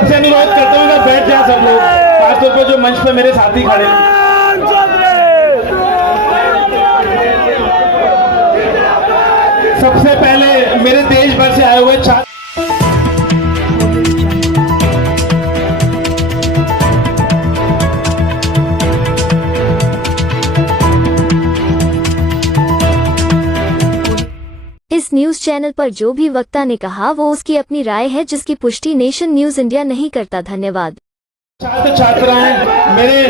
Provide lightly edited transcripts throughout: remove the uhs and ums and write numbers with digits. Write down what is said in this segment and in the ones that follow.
सबसे अनुरोध करता हूँ कि बैठ जाए सब लोग, खासतौर पर जो मंच पर मेरे साथी खड़े हैं। सबसे पहले मेरे देश भर से आए हुए छात्र इस न्यूज चैनल पर जो भी वक्ता ने कहा वो उसकी अपनी राय है, जिसकी पुष्टि नेशन न्यूज इंडिया नहीं करता। धन्यवाद। छात्र छात्राएं, मेरे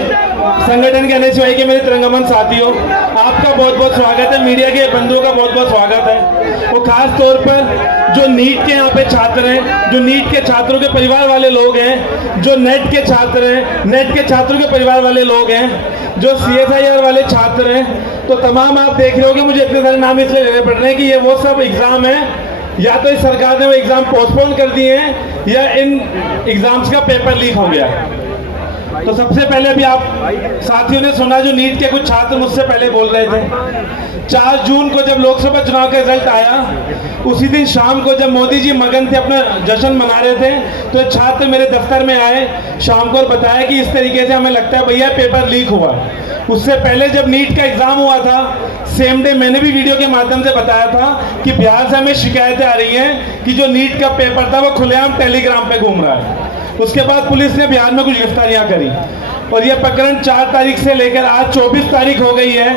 संगठन के एनएसयूआई के मेरे तिरंगा साथियों, आपका बहुत बहुत स्वागत है। मीडिया के बंधुओं का बहुत बहुत स्वागत है। वो खास तौर पर जो नीट के यहाँ पे छात्र हैं, जो नीट के छात्रों के परिवार वाले लोग हैं, जो नेट के छात्र हैं, नेट के छात्रों के परिवार वाले लोग हैं, जो CSIR वाले छात्र हैं, तो तमाम आप देख रहे हो कि मुझे इतने सारे नाम इसलिए लेने पड़ रहे हैं कि ये वो सब एग्जाम है, या तो इस सरकार ने वो एग्जाम पोस्टपोन कर दिए हैं या इन एग्जाम्स का पेपर लीक हो गया। तो सबसे पहले अभी आप साथियों ने सुना, जो नीट के कुछ छात्र मुझसे पहले बोल रहे थे। 4 जून को जब लोकसभा चुनाव का रिजल्ट आया, उसी दिन शाम को जब मोदी जी मगन थे, अपना जश्न मना रहे थे, तो छात्र मेरे दफ्तर में आए शाम को और बताया कि इस तरीके से हमें लगता है भैया पेपर लीक हुआ। उससे पहले जब नीट का एग्जाम हुआ था, सेम डे मैंने भी वीडियो के माध्यम से बताया था कि बिहार से हमें शिकायतें आ रही हैं कि जो नीट का पेपर था वो खुलेआम टेलीग्राम पे घूम रहा है। उसके बाद पुलिस ने बिहार में कुछ गिरफ्तारियां करी और यह प्रकरण 4 तारीख से लेकर आज 24 तारीख हो गई है।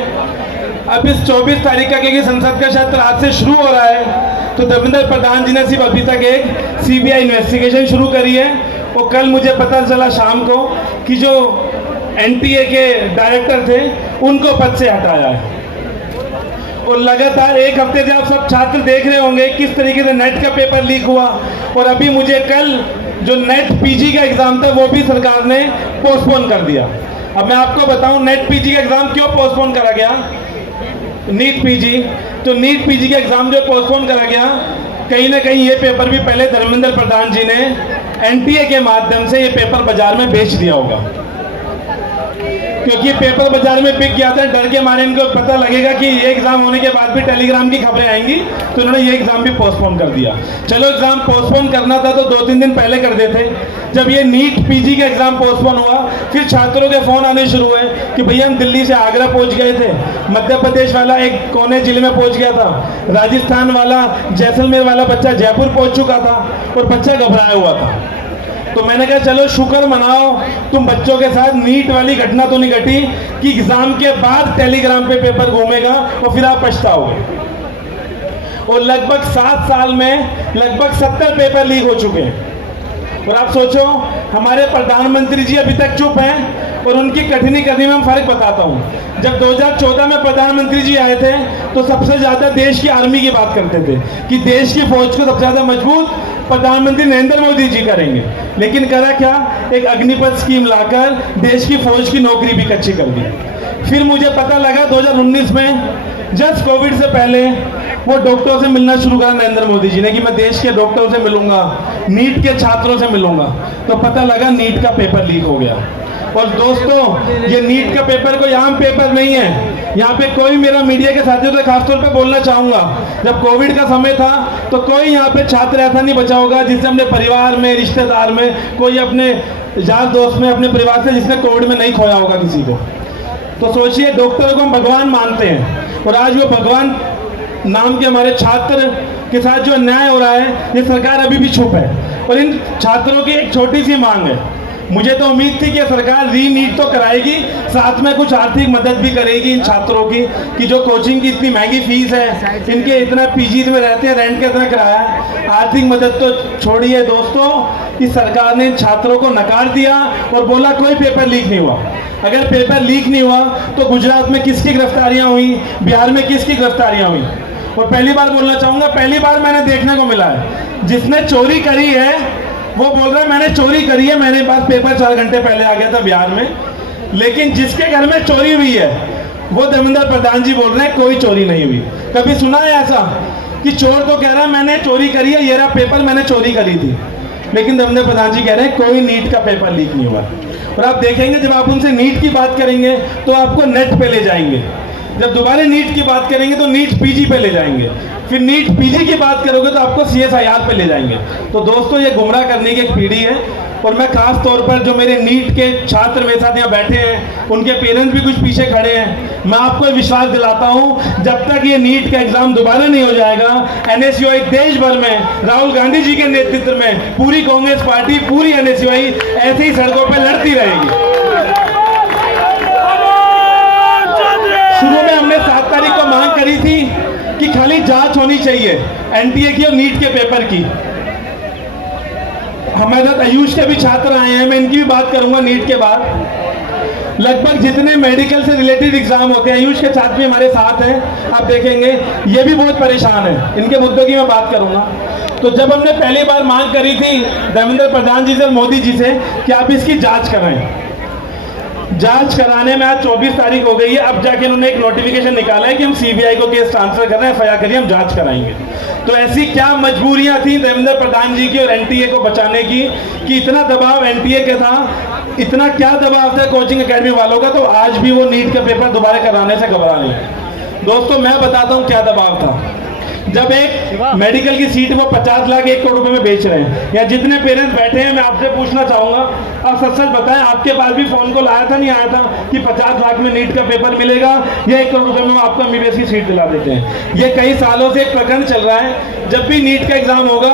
अब इस 24 तारीख का, क्योंकि संसद का सत्र आज से शुरू हो रहा है, तो धर्मेंद्र प्रधान जी ने सिर्फ अभी तक एक CBI इन्वेस्टिगेशन शुरू करी है। और कल मुझे पता चला शाम को कि जो NTA के डायरेक्टर थे उनको पद से हटाया है। और लगातार एक हफ्ते से आप सब छात्र देख रहे होंगे किस तरीके से नेट का पेपर लीक हुआ। और अभी मुझे कल जो नेट PG का एग्जाम था वो भी सरकार ने पोस्टपोन कर दिया। अब मैं आपको बताऊं नेट PG का एग्जाम क्यों पोस्टपोन करा गया। नीट PG, तो नीट PG का एग्जाम जो पोस्टपोन करा गया, कहीं ना कहीं ये पेपर भी पहले धर्मेंद्र प्रधान जी ने NTA के माध्यम से ये पेपर बाजार में बेच दिया होगा, क्योंकि पेपर बाजार में बिक गया था। डर के मारे इनको पता लगेगा कि ये एग्जाम होने के बाद भी टेलीग्राम की खबरें आएंगी, तो उन्होंने ये एग्जाम भी पोस्टपोन कर दिया। चलो एग्जाम पोस्टपोन करना था तो 2-3 दिन पहले कर देते। जब ये नीट PG का एग्जाम पोस्टपोन हुआ, फिर छात्रों के फोन आने शुरू हुए कि भैया हम दिल्ली से आगरा पहुंच गए थे, मध्य प्रदेश वाला एक कोने जिले में पहुंच गया था, राजस्थान वाला, जैसलमेर वाला बच्चा जयपुर पहुंच चुका था और बच्चा घबराया हुआ था। तो मैंने कहा चलो शुक्र मनाओ, तुम बच्चों के साथ नीट वाली घटना तो नहीं घटी कि एग्जाम के बाद टेलीग्राम पे पेपर घूमेगा और फिर आप पछताओगे। और लगभग 7 साल में लगभग 70 पेपर लीक हो चुके हैं। और आप सोचो, हमारे प्रधानमंत्री जी अभी तक चुप हैं और उनकी कठिनी करने में हम फर्क बताता हूँ। जब 2014 में प्रधानमंत्री जी आए थे तो सबसे ज्यादा देश की आर्मी की बात करते थे कि देश की फौज को सबसे ज्यादा मजबूत प्रधानमंत्री नरेंद्र मोदी जी करेंगे। लेकिन करा क्या, एक अग्निपथ स्कीम लाकर देश की फौज की नौकरी भी कच्ची कर दी। फिर मुझे पता लगा 2019 में जस्ट कोविड से पहले वो डॉक्टरों से मिलना शुरू करा नरेंद्र मोदी जी ने कि मैं देश के डॉक्टरों से मिलूंगा, नीट के छात्रों से मिलूंगा। तो पता लगा नीट का पेपर लीक हो गया। और दोस्तों, ये नीट का पेपर कोई आम पेपर नहीं है। यहाँ पे कोई, मेरा मीडिया के साथियों से खासतौर पे बोलना चाहूंगा, जब कोविड का समय था तो कोई यहाँ पे छात्र ऐसा नहीं बचा होगा जिसने अपने परिवार में, रिश्तेदार में, कोई अपने यार दोस्त में, अपने परिवार से जिसने कोविड में नहीं खोया होगा किसी को। तो सोचिए, डॉक्टरों को हम भगवान मानते हैं और आज वो भगवान नाम के हमारे छात्र के साथ जो अन्याय हो रहा है, ये सरकार अभी भी चुप है। और इन छात्रों की एक छोटी सी मांग है, मुझे तो उम्मीद थी कि सरकार रीनीट तो कराएगी, साथ में कुछ आर्थिक मदद भी करेगी इन छात्रों की, कि जो कोचिंग की इतनी महंगी फीस है, इनके इतना PG में रहते हैं, रेंट कितना किराया है, आर्थिक मदद तो छोड़िए दोस्तों। इस सरकार ने इन छात्रों को नकार दिया और बोला कोई पेपर लीक नहीं हुआ। अगर पेपर लीक नहीं हुआ तो गुजरात में किसकी गिरफ्तारियां हुई, बिहार में किसकी गिरफ्तारियां हुई। और पहली बार बोलना चाहूंगा, पहली बार मैंने देखने को मिला है जिसने चोरी करी है वो बोल रहा है मैंने चोरी करी है, मेरे पास पेपर 4 घंटे पहले आ गया था बिहार में। लेकिन जिसके घर में चोरी हुई है वो धर्मेंद्र प्रधान जी बोल रहे हैं कोई चोरी नहीं हुई। कभी सुना है ऐसा कि चोर तो कह रहा है मैंने चोरी करी है, ये रहा पेपर, मैंने चोरी करी थी। लेकिन धर्मेंद्र प्रधान जी कह रहे हैं कोई नीट का पेपर लीक नहीं हुआ। और आप देखेंगे जब आप उनसे नीट की बात करेंगे तो आपको नेट पे ले जाएंगे, जब दोबारा नीट की बात करेंगे तो नीट PG पे ले जाएंगे, फिर नीट PG की बात करोगे तो आपको CSIR पे ले जाएंगे। तो दोस्तों, ये गुमराह करने की एक पीढ़ी है। और मैं खास तौर पर जो मेरे नीट के छात्र मेरे साथ यहाँ बैठे हैं, उनके पेरेंट्स भी कुछ पीछे खड़े हैं, मैं आपको विश्वास दिलाता हूँ जब तक ये नीट का एग्जाम दोबारा नहीं हो जाएगा, एनएसयूआई देश भर में राहुल गांधी जी के नेतृत्व में पूरी कांग्रेस पार्टी, पूरी एनएसयूआई ऐसे ही सड़कों पर लड़ती रहेगी। शुरू में हमने 7 तारीख को मांग करी थी कि खाली जांच होनी चाहिए एनटीए की और नीट के पेपर की। हमारे साथ आयुष के भी छात्र आए हैं, मैं इनकी भी बात करूंगा नीट के बाद। लगभग जितने मेडिकल से रिलेटेड एग्जाम होते हैं, आयुष के छात्र भी हमारे साथ हैं, आप देखेंगे ये भी बहुत परेशान है, इनके मुद्दों की मैं बात करूंगा। तो जब हमने पहली बार मांग करी थी धर्मेंद्र प्रधान जी से और मोदी जी से कि आप इसकी जांच कराएं, जांच कराने में आज 24 तारीख हो गई है, अब जाके इन्होंने एक नोटिफिकेशन निकाला है कि हम सीबीआई को केस ट्रांसफर कर रहे हैं, एफआईआर करिए, हम जांच कराएंगे। तो ऐसी क्या मजबूरियां थी धर्मेंद्र प्रधान जी की और एनटीए को बचाने की कि इतना दबाव एनटीए के था, इतना क्या दबाव था कोचिंग एकेडमी वालों का, तो आज भी वो नीट का पेपर दोबारा कराने से घबरा रहे हैं। दोस्तों मैं बताता हूँ क्या दबाव था। जब एक मेडिकल की सीट वो 50 लाख 1 करोड़ रुपए में बेच रहे हैं, या जितने पेरेंट्स बैठे हैं, मैं आपसे पूछना चाहूंगा, आप सच सच बताएं, आपके पास भी फोन कॉल आया था नहीं आया था कि 50 लाख में नीट का पेपर मिलेगा या 1 करोड़ रुपए में वो आपको एमबीबीएस की सीट दिला देते हैं। ये कई सालों से एक प्रकरण चल रहा है। जब भी नीट का एग्जाम होगा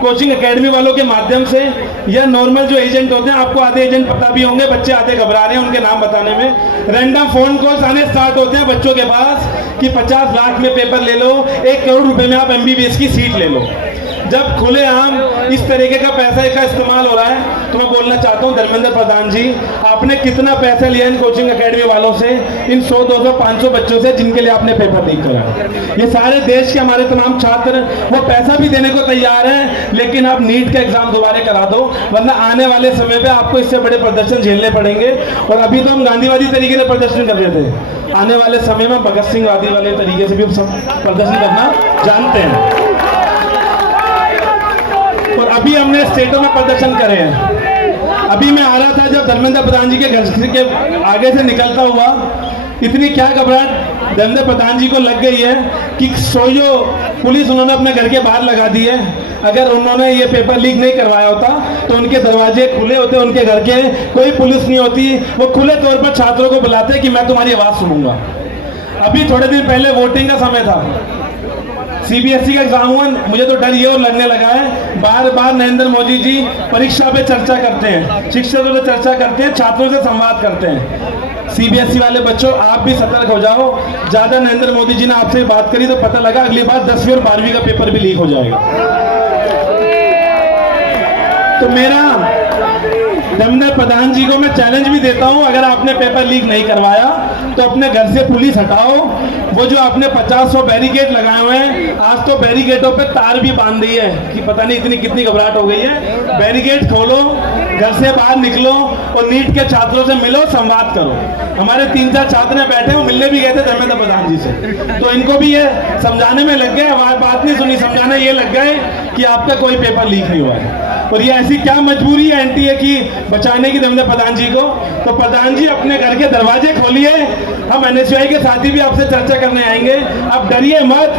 कोचिंग एकेडमी वालों के माध्यम से या नॉर्मल जो एजेंट होते हैं, आपको आधे एजेंट पता भी होंगे, बच्चे आधे घबरा रहे हैं उनके नाम बताने में, रैंडम फोन कॉल्स आने स्टार्ट होते हैं बच्चों के पास कि 50 लाख में पेपर ले लो, 1 करोड़ रुपए में आप एमबीबीएस की सीट ले लो। जब खुलेआम इस तरीके का पैसा का इस्तेमाल हो रहा है, तो मैं बोलना चाहता हूं धर्मेंद्र प्रधान जी, आपने कितना पैसा लिया इन कोचिंग एकेडमी वालों से, इन 100, 200, 500 बच्चों से जिनके लिए आपने पेपर लीक करा। ये सारे देश के हमारे तमाम छात्र वो पैसा भी देने को तैयार हैं, लेकिन आप नीट का एग्जाम दोबारा करा दो, वरना आने वाले समय पे आपको इससे बड़े प्रदर्शन झेलने पड़ेंगे। और अभी तो हम गांधीवादी तरीके से प्रदर्शन कर रहे थे, आने वाले समय में भगत सिंह वादी वाले तरीके से भी हम प्रदर्शन करना जानते हैं। और अभी हमने स्टेटों में प्रदर्शन करे हैं। अभी मैं आ रहा था, जब धर्मेंद्र प्रधान जी के घर के आगे से निकलता हुआ, इतनी क्या घबराहट धर्मेंद्र प्रधान जी को लग गई है कि सोयो पुलिस उन्होंने अपने घर के बाहर लगा दी है। अगर उन्होंने ये पेपर लीक नहीं करवाया होता तो उनके दरवाजे खुले होते, उनके घर के, कोई पुलिस नहीं होती, वो खुले तौर पर छात्रों को बुलाते कि मैं तुम्हारी आवाज सुनूंगा। अभी थोड़े दिन पहले वोटिंग का समय था, सीबीएसई का एग्जाम हुआ, मुझे तो डर ये और लगने लगा है, बार बार नरेंद्र मोदी जी परीक्षा पे चर्चा करते हैं, शिक्षकों से चर्चा करते हैं, छात्रों से संवाद करते हैं। सीबीएसई वाले बच्चों आप भी सतर्क हो जाओ, ज्यादा नरेंद्र मोदी जी ने आपसे बात करी तो पता लगा अगली बार 10वीं और 12वीं का पेपर भी लीक हो जाएगा। तो मेरा धर्मेंद्र प्रधान जी को मैं चैलेंज भी देता हूं, अगर आपने पेपर लीक नहीं करवाया तो अपने घर से पुलिस हटाओ। वो जो आपने 50-100 बैरिकेड लगाए हुए हैं, आज तो बैरिकेडों पे तार भी बांध दी है कि पता नहीं इतनी कितनी घबराहट हो गई है। बैरिकेड खोलो, घर से बाहर निकलो और नीट के छात्रों से मिलो, संवाद करो। हमारे 3-4 छात्र बैठे वो मिलने भी गए थे धर्मेंद्र प्रधान जी से, तो इनको भी ये समझाने में लग गए, हमारी बात नहीं सुनी, समझाने ये लग गए कि आपका कोई पेपर लीक नहीं हुआ है। और ये ऐसी क्या मजबूरी है एनटीए की बचाने की धर्मेंद्र प्रधान जी को? तो प्रधान जी अपने घर के दरवाजे खोलिए, हम एनएसयूआई के साथी भी आपसे चर्चा करने आएंगे। अब डरिए मत,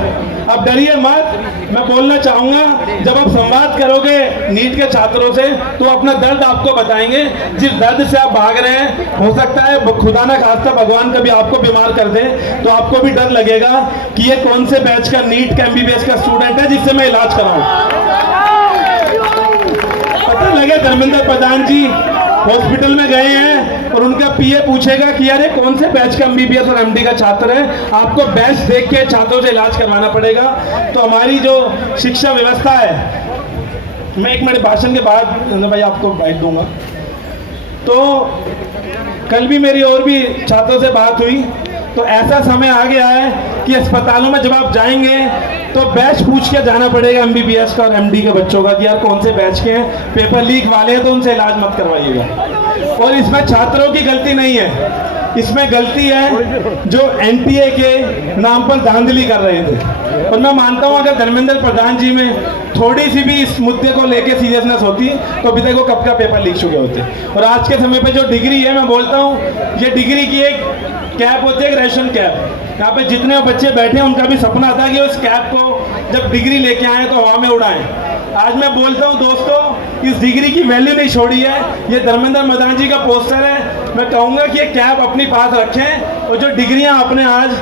अब डरिए मत। मैं बोलना चाहूंगा, जब आप संवाद करोगे नीट के छात्रों से तो अपना दर्द आपको बताएंगे, जिस दर्द से आप भाग रहे हैं। हो सकता है खुदा ना खास्ता भगवान कभी आपको बीमार कर दे, तो आपको भी डर लगेगा कि ये कौन से बैच का नीट का एमबीबीएस का स्टूडेंट है जिससे मैं इलाज कराऊं। पता लगे धर्मेंद्र प्रधान जी हॉस्पिटल में गए हैं और उनका पीए पूछेगा कि यार कौन से बैच का एमबीबीएस और एमडी का छात्र है, आपको बैच देख के छात्रों से इलाज करवाना पड़ेगा। तो हमारी जो शिक्षा व्यवस्था है, मैं एक मिनट भाषण के बाद भाई आपको बाइट दूंगा। तो कल भी मेरी और भी छात्रों से बात हुई, तो ऐसा समय आ गया है कि अस्पतालों में जब आप जाएंगे तो बैच पूछ के जाना पड़ेगा एमबीबीएस का और एमडी के बच्चों का कि यार कौन से बैच के हैं, पेपर लीक वाले हैं तो उनसे इलाज मत करवाइएगा। और इसमें छात्रों की गलती नहीं है, इसमें गलती है जो एनटीए के नाम पर धांधली कर रहे थे। और मैं मानता हूं अगर धर्मेंद्र प्रधान जी में थोड़ी सी भी इस मुद्दे को लेके सीरियसनेस होती तो अभी तक वो कब का पेपर लीक चुके होते। और आज के समय पे जो डिग्री है, मैं बोलता हूं ये डिग्री की एक कैप होती है, एक रेशन कैप। यहाँ पे जितने बच्चे बैठे हैं उनका भी सपना था कि उस कैप को जब डिग्री लेके आए तो हवा में उड़ाएं। आज मैं बोलता हूँ दोस्तों, इस डिग्री की वैल्यू नहीं छोड़ी है। ये धर्मेंद्र मदान जी का पोस्टर है। मैं कहूँगा कि ये कैप अपनी पास रखें और जो डिग्रियाँ आपने आज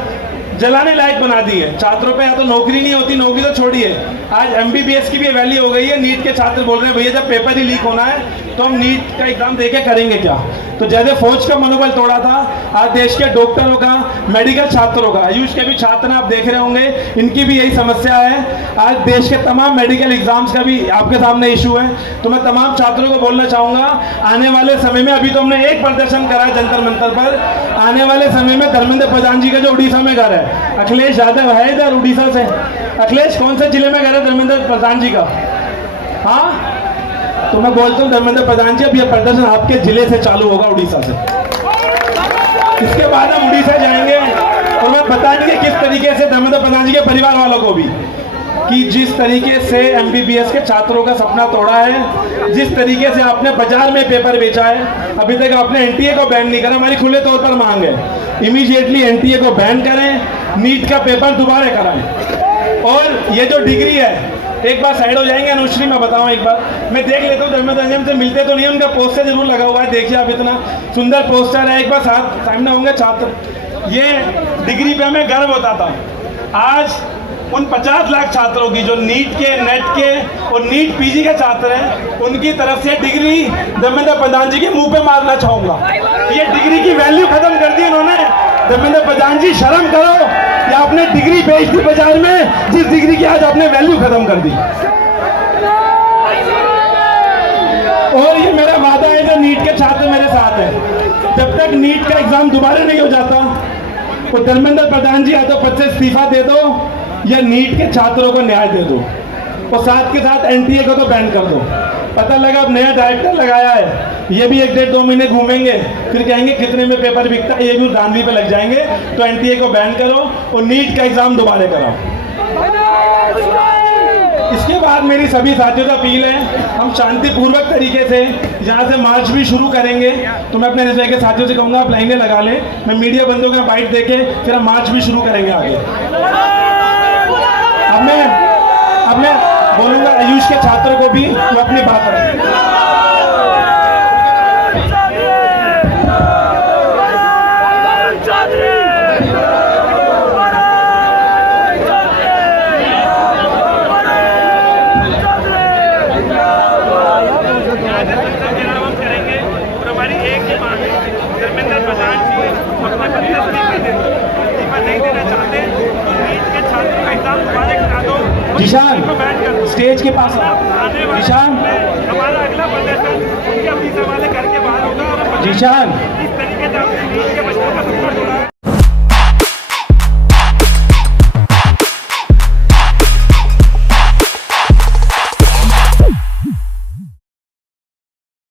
जलाने लायक बना दी है, छात्रों पे या तो नौकरी नहीं होती, नौकरी तो छोड़िए, आज एमबीबीएस की भी वैल्यू हो गई है। नीट के छात्र बोल रहे हैं भैया जब पेपर ही लीक होना है तो हम नीट का एग्जाम देके करेंगे क्या। तो जैसे फौज का मनोबल तोड़ा था, आज देश के डॉक्टरों का, मेडिकल छात्रों का, आयुष के भी छात्र आप देख रहे होंगे, इनकी भी यही समस्या है। आज देश के तमाम मेडिकल एग्जाम्स का भी आपके सामने इशू है। तो मैं तमाम छात्रों को बोलना चाहूंगा, आने वाले समय में, अभी तो हमने एक प्रदर्शन करा जंतर मंतर पर, आने वाले समय में धर्मेंद्र प्रधान जी का जो उड़ीसा में घर है, अखिलेश यादव है इधर उड़ीसा से। अखिलेश कौन से जिले में घर है धर्मेंद्र प्रधान जी का? हाँ, तो मैं बोलता हूँ धर्मेंद्र प्रधान जी, अब यह प्रदर्शन आपके जिले से चालू होगा, उड़ीसा से। इसके बाद हम उड़ीसा जाएंगे और मैं बताएंगे किस तरीके से धर्मेंद्र प्रधान जी के परिवार वालों को भी, कि जिस तरीके से एमबीबीएस के छात्रों का सपना तोड़ा है, जिस तरीके से आपने बाजार में पेपर बेचा है, अभी तक आपने एनटीए को बैन नहीं करा। हमारी खुले तौर पर मांग है, इमीडिएटली एनटीए को बैन करें, नीट का पेपर दोबारा कराएं। और ये जो डिग्री है, एक बार साइड हो जाएंगे अनुश्री, मैं बताऊं एक बार, मैं देख लेता हूँ धर्मेंद्र अंजम से मिलते तो नहीं, उनका पोस्टर जरूर लगा हुआ है, देखिए आप, इतना सुंदर पोस्टर है। एक बार साथ सामने होंगे छात्र, ये डिग्री पे हमें गर्व होता था। आज उन 50 लाख छात्रों की जो नीट के, नेट के और नीट पीजी के छात्र हैं, उनकी तरफ से डिग्री धर्मेंद्र प्रधान जी के मुंह पे मारना चाहूंगा। ये डिग्री की वैल्यू खत्म कर दी इन्होंने। धर्मेंद्र प्रधान जी शर्म करो, या आपने डिग्री बेच दी बाजार में, जिस डिग्री की आज आपने वैल्यू खत्म कर दी। और ये मेरा वादा है, जो नीट के छात्र मेरे साथ हैं, जब तक नीट का एग्जाम दोबारा नहीं हो जाता, तो धर्मेंद्र प्रधान जी या तो पद से इस्तीफा दे दो या नीट के छात्रों को न्याय दे दो, और साथ के साथ एनटीए को तो बैन कर दो। पता लगा अब नया डायरेक्टर लगाया है, ये भी 1-1.5-2 महीने घूमेंगे, फिर कहेंगे कितने में पेपर बिकता है, ये भी दानवी पे लग जाएंगे। तो एनटीए को बैन करो और नीट का एग्जाम दोबारा कराओ। इसके बाद मेरी सभी साथियों से अपील है, हम शांतिपूर्वक तरीके से यहाँ से मार्च भी शुरू करेंगे। तो मैं अपने रिश्ते के साथियों से कहूँगा आप लाइनें लगा लें, मैं मीडिया बंदों का बाइट देके फिर हम मार्च भी शुरू करेंगे आगे। अब मैं बोलूँगा आयुष के छात्रों को भी वो अपनी बात रखें। धर्मेंद्र प्रधान जी अपने पद से इस्तीफा नहीं देना चाहते तो नीट के छात्रों का एग्जाम दोबारा करा दो। जिशान स्टेज के पास आने वाले जिशान, हमारा अगला प्रदर्शन उनके अपनी सवाल करके बाहर होगा। और जिशान इस तरीके से अपने नीट के बच्चों का सपोर्ट हो रहा है।